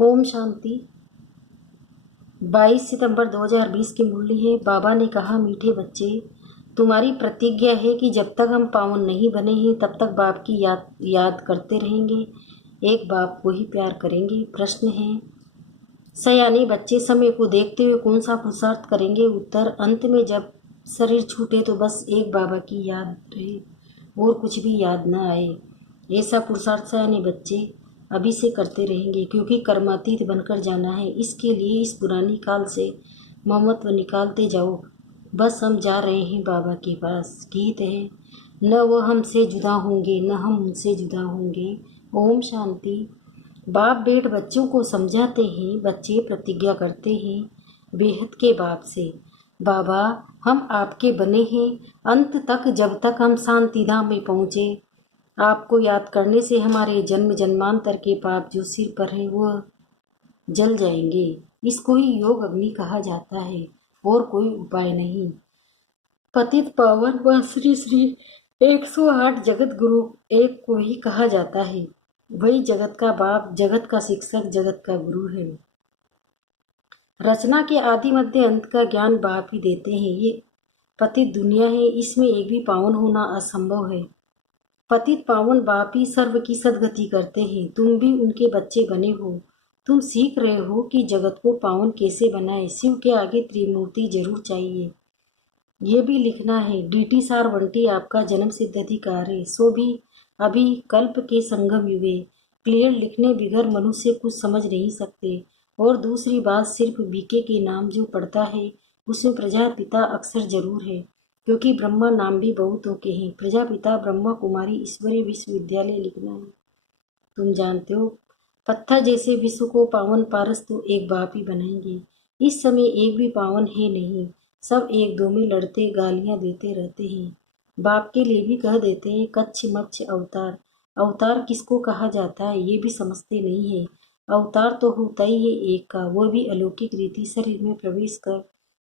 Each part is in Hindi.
ओम शांति। 22 सितंबर 2020 की मुरली है। बाबा ने कहा, मीठे बच्चे, तुम्हारी प्रतिज्ञा है कि जब तक हम पावन नहीं बने हैं तब तक बाप की याद करते रहेंगे, एक बाप को ही प्यार करेंगे। प्रश्न है, सयाने बच्चे समय को देखते हुए कौन सा पुरुषार्थ करेंगे? उत्तर, अंत में जब शरीर छूटे तो बस एक बाबा की याद रहे और कुछ भी याद न आए। ऐसा पुरुषार्थ सयाने बच्चे अभी से करते रहेंगे, क्योंकि कर्मातीत बनकर जाना है। इसके लिए इस पुरानी काल से ममत्व निकालते जाओ। बस हम जा रहे हैं बाबा के पास। गीत है, न वह हमसे जुदा होंगे न हम उनसे जुदा होंगे। ओम शांति। बाप बेट बच्चों को समझाते हैं। बच्चे प्रतिज्ञा करते हैं बेहद के बाप से, बाबा हम आपके बने हैं अंत तक, जब तक हम शांति धाम में पहुँचे। आपको याद करने से हमारे जन्म जन्मांतर के पाप जो सिर पर है वह जल जाएंगे। इसको ही योग अग्नि कहा जाता है और कोई उपाय नहीं। पतित पावन व श्री श्री 108 जगत गुरु एक को ही कहा जाता है। वही जगत का बाप, जगत का शिक्षक, जगत का गुरु है। रचना के आदि मध्य अंत का ज्ञान बाप ही देते हैं। ये पतित दुनिया है, इसमें एक भी पावन होना असंभव है। पतित पावन बाप ही सर्व की सदगति करते हैं। तुम भी उनके बच्चे बने हो। तुम सीख रहे हो कि जगत को पावन कैसे बनाए। शिव के आगे त्रिमूर्ति जरूर चाहिए। ये भी लिखना है, डीटी सार वंटी आपका जन्म सिद्ध अधिकार है, सो भी अभी कल्प के संगम युगे। क्लियर लिखने बिगर मनुष्य कुछ समझ नहीं सकते। और दूसरी बात, सिर्फ बीके के नाम जो पढ़ता है उसमें प्रजापिता अक्षर जरूर है, क्योंकि ब्रह्मा नाम भी बहुतों के हैं। प्रजापिता ब्रह्मा कुमारी ईश्वरीय विश्वविद्यालय लिखना है। तुम जानते हो, पत्थर जैसे विश्व को पावन पारस तो एक बाप ही बनाएंगे। इस समय एक भी पावन है नहीं, सब एक दो में लड़ते गालियां देते रहते हैं। बाप के लिए भी कह देते हैं कच्छ मच्छ अवतार। अवतार किसको कहा जाता है ये भी समझते नहीं है। अवतार तो होता ही है एक का, वो भी अलौकिक रीति शरीर में प्रवेश कर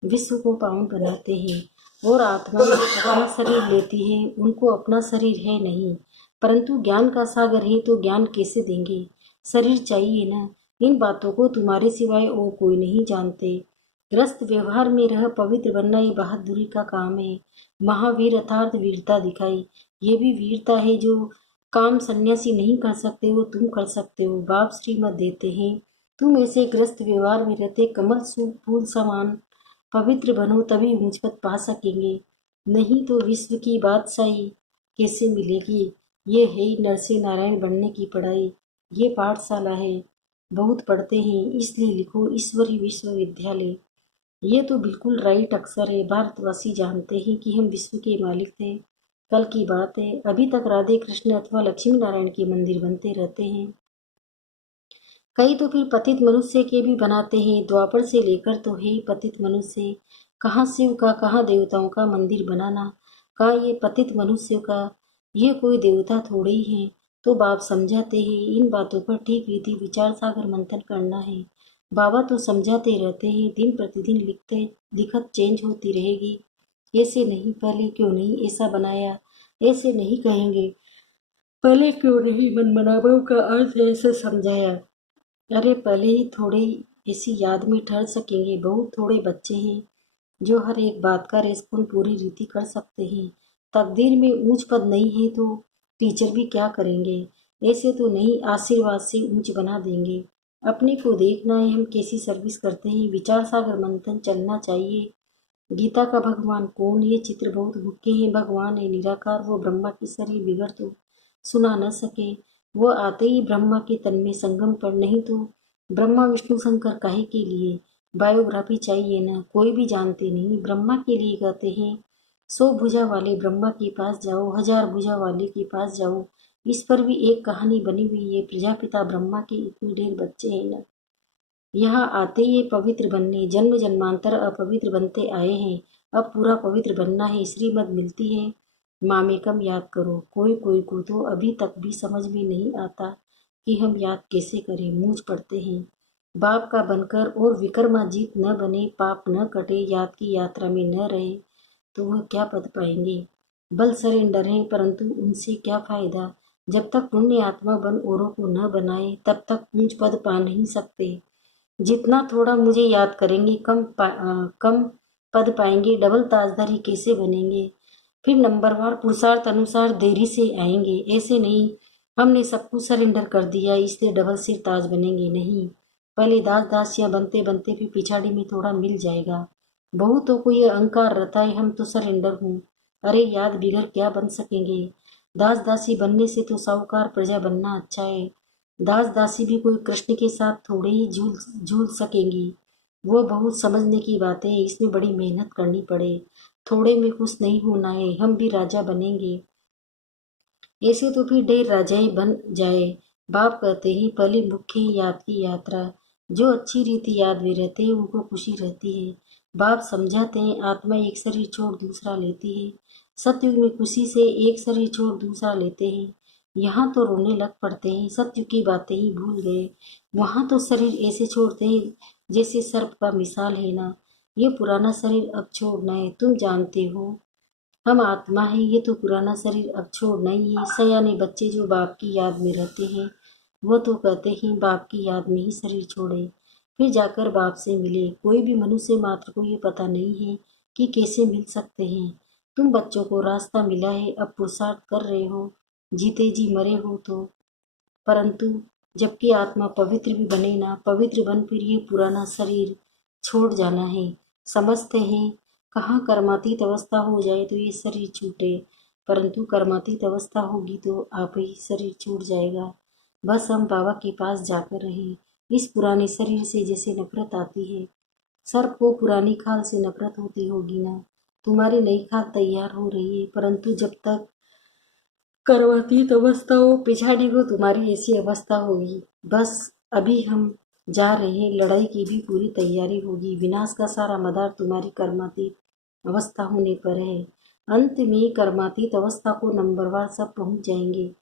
विश्व को पावन बनाते हैं। और आत्मा अपना शरीर लेती है, उनको अपना शरीर है नहीं, परंतु ज्ञान का सागर है तो ज्ञान कैसे देंगे? शरीर चाहिए ना। इन बातों को तुम्हारे सिवाय और कोई नहीं जानते। ग्रस्त व्यवहार में रह पवित्र बनना ये बहादुरी का काम है। महावीर अर्थात वीरता दिखाई, ये भी वीरता है। जो काम सन्यासी नहीं कर सकते वो तुम कर सकते हो। बाप श्रीमत देते हैं, तुम ऐसे ग्रस्त व्यवहार में रहते कमल फूल समान पवित्र बनो, तभी ऊंच पद पा सकेंगे। नहीं तो विश्व की बादशाही कैसे मिलेगी? ये है ही नरसिंह नारायण बनने की पढ़ाई। ये पाठशाला है, बहुत पढ़ते हैं इसलिए लिखो ईश्वरी विश्वविद्यालय। ये तो बिल्कुल राइट अक्षर है। भारतवासी जानते हैं कि हम विश्व के मालिक थे। कल की बात है, अभी तक राधे कृष्ण अथवा लक्ष्मी नारायण के मंदिर बनते रहते हैं। कई तो फिर पतित मनुष्य के भी बनाते हैं। द्वापर से लेकर तो है ही पतित मनुष्य। कहाँ शिव का, कहाँ देवताओं का मंदिर बनाना, कहाँ ये पतित मनुष्य का। ये कोई देवता थोड़े ही है। तो बाप समझाते हैं, इन बातों पर ठीक रीति विचार सागर मंथन करना है। बाबा तो समझाते रहते हैं, दिन प्रतिदिन लिखत चेंज होती रहेगी। ऐसे नहीं, पहले क्यों नहीं ऐसा बनाया, ऐसे नहीं कहेंगे, पहले क्यों नहीं मन मनावों का अर्थ ऐसे समझाया। अरे पहले ही थोड़े इसी याद में ठहर सकेंगे। बहुत थोड़े बच्चे हैं जो हर एक बात का रेस्पॉन्स पूरी रीति कर सकते हैं। तकदीर में ऊंच पद नहीं है तो टीचर भी क्या करेंगे? ऐसे तो नहीं, आशीर्वाद से ऊंच बना देंगे। अपने को देखना है हम कैसी सर्विस करते हैं। विचार सागर मंथन चलना चाहिए। गीता का भगवान कौन? ये चित्र बहुत भूखे हैं। भगवान है निराकार, वो ब्रह्मा की शरीर बिगड़ तो सुना न सके। वो आते ही ब्रह्मा के तन में संगम पर, नहीं तो ब्रह्मा विष्णु शंकर काहे के लिए? बायोग्राफी चाहिए ना, कोई भी जानते नहीं। ब्रह्मा के लिए कहते हैं 100 भुजा वाले ब्रह्मा के पास जाओ, 1000 भुजा वाले के पास जाओ। इस पर भी एक कहानी बनी हुई है। प्रजापिता ब्रह्मा के इतने ढेर बच्चे हैं ना, यहाँ आते ही पवित्र बनने, जन्म जन्मांतर अपवित्र बनते आए हैं। अब पूरा पवित्र बनना है। श्रीमत मिलती है, मामेकम याद करो। कोई कोई को तो अभी तक भी समझ में नहीं आता कि हम याद कैसे करें। मूंछ पड़ते हैं। बाप का बनकर और विक्रमाजीत न बने, पाप न कटे, याद की यात्रा में न रहे तो वह क्या पद पाएंगे? बल सरेंडर है परंतु उनसे क्या फायदा? जब तक पुण्य आत्मा बन औरों को न बनाए तब तक ऊंच पद पा नहीं सकते। जितना थोड़ा मुझे याद करेंगे कम पद पाएंगे, डबल ताजदारी कैसे बनेंगे? फिर नंबरवार पुरुषार्थ अनुसार देरी से आएंगे। ऐसे नहीं हमने सब कुछ सरेंडर कर दिया इसलिए डबल सिर ताज बनेंगे, नहीं। पहले दास दासियां बनते बनते फिर पिछाड़ी में थोड़ा मिल जाएगा। बहुतों को ये अहंकार रहता है हम तो सरेंडर हूँ। अरे याद बिगड़ क्या बन सकेंगे? दास दासी बनने से तो साहूकार प्रजा बनना अच्छा है। दास दासी भी कोई कृष्ण के साथ थोड़े ही झूल झूल सकेंगी। वो बहुत समझने की बात है, इसमें बड़ी मेहनत करनी पड़े। थोड़े में खुश नहीं होना है, हम भी राजा बनेंगे। ऐसे तो फिर ढेर राजाएं बन जाए। बाप कहते हैं पहले मुख्य याद की यात्रा। जो अच्छी रीति याद में रहते हैं उनको खुशी रहती है। बाप समझाते हैं आत्मा एक शरीर छोड़ दूसरा लेती है। सतयुग में खुशी से एक शरीर छोड़ दूसरा लेते हैं। यहाँ तो रोने लग पड़ते हैं, सतयुग की बातें ही भूल गए। वहाँ तो शरीर ऐसे छोड़ते हैं जैसे सर्प का मिसाल है ना। ये पुराना शरीर अब छोड़ना है, तुम जानते हो हम आत्मा है, ये तो पुराना शरीर अब छोड़ना ही है। सयाने बच्चे जो बाप की याद में रहते हैं वो तो कहते हैं बाप की याद में ही शरीर छोड़े, फिर जाकर बाप से मिले। कोई भी मनुष्य मात्र को ये पता नहीं है कि कैसे मिल सकते हैं। तुम बच्चों को रास्ता मिला है, अब पुरुषार्थ कर रहे हो, जीते जी मरे हो तो। परंतु जबकि आत्मा पवित्र भी बने ना, पवित्र बन फिर ये पुराना शरीर छोड़ जाना है। समझते हैं कहाँ कर्मातीत अवस्था हो जाए तो ये शरीर छूटे, परंतु कर्मातीत अवस्था होगी तो आप ही शरीर छूट जाएगा। बस हम बाबा के पास जाकर रहे। इस पुराने शरीर से जैसे नफरत आती है, सर्प को पुरानी खाल से नफरत होती होगी ना। तुम्हारी नई खाल तैयार हो रही है, परंतु जब तक कर्मातीत अवस्था हो पिछाड़ी को तुम्हारी ऐसी अवस्था होगी। बस अभी हम जा रहे हैं, लड़ाई की भी पूरी तैयारी होगी। विनाश का सारा मदार तुम्हारी कर्मातीत अवस्था होने पर है। अंत में कर्मातीत अवस्था को नंबरवार सब पहुंच जाएंगे।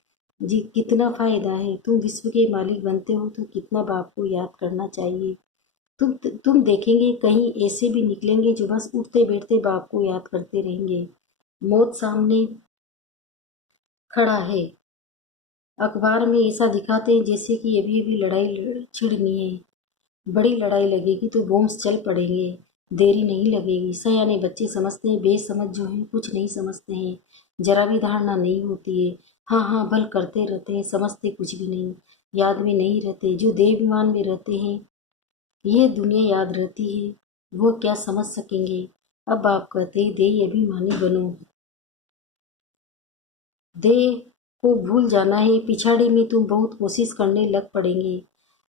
जी कितना फायदा है, तुम विश्व के मालिक बनते हो तो कितना बाप को याद करना चाहिए। तुम देखेंगे कहीं ऐसे भी निकलेंगे जो बस उठते बैठते बाप को याद करते रहेंगे। मौत सामने खड़ा है, अखबार में ऐसा दिखाते हैं जैसे कि अभी अभी लड़ाई छिड़नी है। बड़ी लड़ाई लगेगी तो बॉम्ब्स चल पड़ेंगे, देरी नहीं लगेगी। सयाने बच्चे समझते हैं, बेसमझ जो हैं कुछ नहीं समझते हैं, जरा भी धारणा नहीं होती है। हाँ हाँ भल करते रहते हैं, समझते कुछ भी नहीं, याद में नहीं रहते। जो देवाभिमान में रहते हैं ये दुनिया याद रहती है, वो क्या समझ सकेंगे। अब आप कहते हैं देह अभिमानी बनो, देह को भूल जाना है। पिछाड़ी में तुम बहुत कोशिश करने लग पड़ेंगे,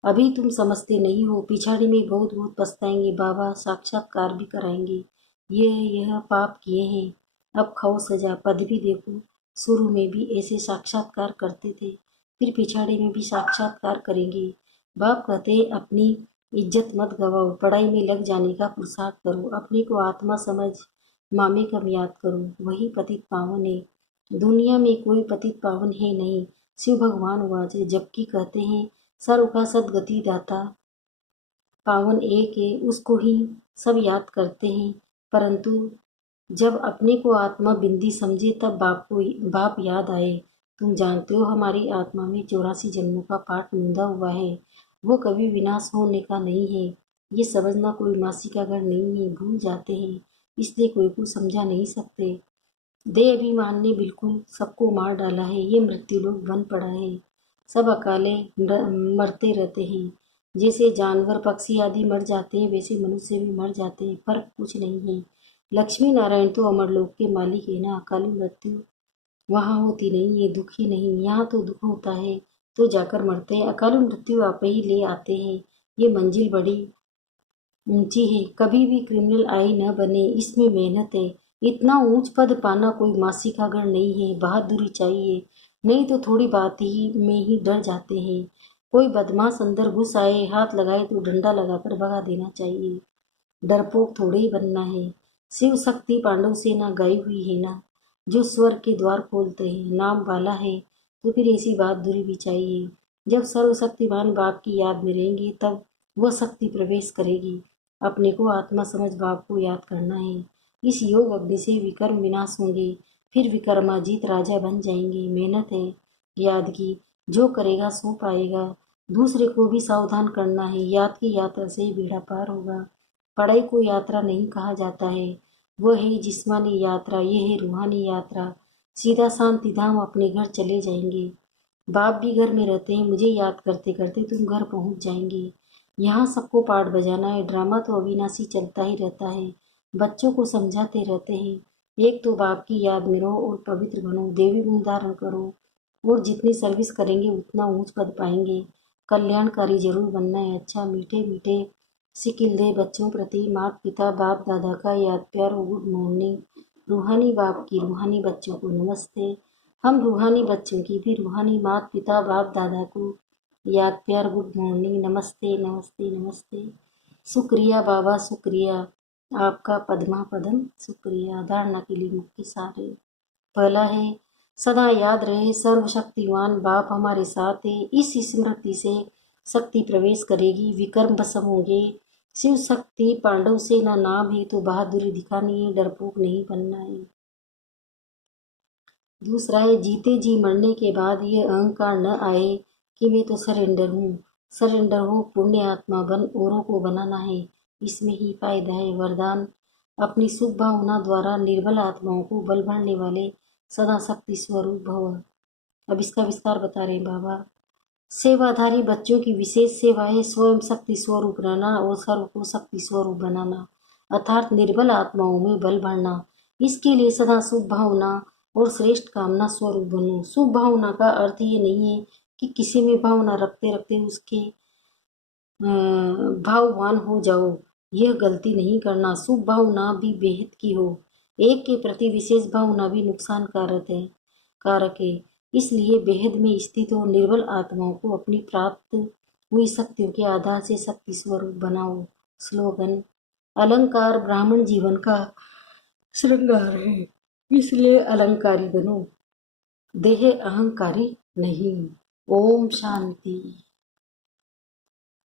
अभी तुम समझते नहीं हो, पिछाड़ी में बहुत बहुत पछताएंगे। बाबा साक्षात्कार भी कराएंगे, यह पाप किए हैं, अब खाओ सजा। पद भी देखो, शुरू में भी ऐसे साक्षात्कार करते थे, फिर पिछाड़ी में भी साक्षात्कार करेंगे। बाप कहते हैं अपनी इज्जत मत गवाओ, पढ़ाई में लग जाने का पुरुषार्थ करो, अपने को आत्मा समझ मामे कम याद करो, वही पतित पावन है। दुनिया में कोई पतित पावन है नहीं। शिव भगवान वाच, जबकि कहते हैं सर्व का सदगति दाता पावन एक है, उसको ही सब याद करते हैं। परंतु जब अपने को आत्मा बिंदी समझे तब बाप याद आए। तुम जानते हो हमारी आत्मा में 84 जन्मों का पाठ मूंदा हुआ है, वो कभी विनाश होने का नहीं है। ये समझना कोई मासी का घर नहीं है, भूल जाते हैं इसलिए कोई को समझा नहीं सकते। देह अभिमान ने बिल्कुल सबको मार डाला है, ये मृत्यु लोक बन पड़ा है। सब अकाले मरते रहते हैं, जैसे जानवर पक्षी आदि मर जाते हैं वैसे मनुष्य भी मर जाते हैं, फर्क कुछ नहीं है। लक्ष्मी नारायण तो अमरलोक के मालिक है ना, अकाली मृत्यु वहाँ होती नहीं है, दुख ही नहीं। यहाँ तो दुख होता है तो जाकर मरते हैं, अकाली मृत्यु आप ही ले आते हैं। ये मंजिल बड़ी ऊंची है, कभी भी क्रिमिनल आई न बने, इसमें मेहनत है। इतना ऊंच पद पाना कोई मासी का घर नहीं है, बहादुरी चाहिए, नहीं तो थोड़ी बात ही में ही डर जाते हैं। कोई बदमाश अंदर घुस आए, हाथ लगाए तो डंडा लगाकर भगा देना चाहिए। डरपोक थोड़े ही बनना है। शिव शक्ति पांडव सेना गई हुई है ना, जो स्वर्ग के द्वार खोलते हैं, नाम वाला है तो फिर ऐसी बहादुरी भी चाहिए। जब सर्वशक्तिमान बाप की याद में रहेंगे तब वह शक्ति प्रवेश करेगी। अपने को आत्मा समझ बाप को याद करना है। इस योग अग्नि से विकर्म विनाश होंगे, फिर विकर्माजीत राजा बन जाएंगे। मेहनत है, याद की, जो करेगा सो पाएगा। दूसरे को भी सावधान करना है। याद की यात्रा से ही बेड़ा पार होगा। पढ़ाई को यात्रा नहीं कहा जाता है, वह है जिस्मानी यात्रा, ये है रूहानी यात्रा। सीधा शांति धाम अपने घर चले जाएंगे। बाप भी घर में रहते हैं, मुझे याद करते करते तुम घर पहुंच जाएंगे। यहाँ सबको पाठ बजाना है, ड्रामा तो अविनाशी चलता ही रहता है। बच्चों को समझाते रहते हैं, एक तो बाप की याद में रहो और पवित्र बनो, देवी गुण धारण करो, और जितनी सर्विस करेंगे उतना ऊंच पद पाएंगे। कल्याणकारी जरूर बनना है। अच्छा, मीठे मीठे सिकिल दे बच्चों प्रति माता पिता बाप दादा का याद प्यार और गुड मॉर्निंग। रूहानी बाप की रूहानी बच्चों को नमस्ते। हम रूहानी बच्चों की भी रूहानी माता पिता बाप दादा को याद प्यार गुड मॉर्निंग, नमस्ते नमस्ते नमस्ते। शुक्रिया बाबा, शुक्रिया आपका पद्मा पदम, शुक्रिया। धारणा के लिए मुख्य सारे। पहला है, सदा याद रहे सर्वशक्तिवान बाप हमारे साथ है। इस स्मृति से शक्ति प्रवेश करेगी, विक्रम भस्म होंगे। शिव शक्ति पांडव सेना नाम है तो बहादुरी दिखानी है, डरपोक नहीं बनना है। दूसरा है, जीते जी मरने के बाद ये अहंकार न आए कि मैं तो सरेंडर हूँ। सरेंडर हो, पुण्य आत्मा बन, औरों को बनाना है, इसमें ही फायदा है। वरदान, अपनी शुभ भावना द्वारा निर्बल आत्माओं को बल भरने वाले सदा शक्ति स्वरूप भव। अब इसका विस्तार बता रहे हैं बाबा। सेवाधारी बच्चों की विशेष सेवा है स्वयं शक्ति स्वरूप रहना और सर्व को शक्ति स्वरूप बनाना, अर्थात निर्बल आत्माओं में बल भरना। इसके लिए सदा शुभ भावना और श्रेष्ठ कामना स्वरूप बनो। शुभ भावना का अर्थ ये नहीं है कि किसी में भावना रखते रखते उसके भाववान हो जाओ, यह गलती नहीं करना। शुभ भावना भी बेहद की हो, एक के प्रति विशेष भावना भी नुकसान कारक है। इसलिए बेहद में स्थित और निर्बल आत्माओं को अपनी प्राप्त हुई शक्तियों के आधार से शक्ति स्वरूप बनाओ। स्लोगन, अलंकार ब्राह्मण जीवन का श्रृंगार है, इसलिए अलंकारी बनो, देह अहंकारी नहीं। ओम शांति।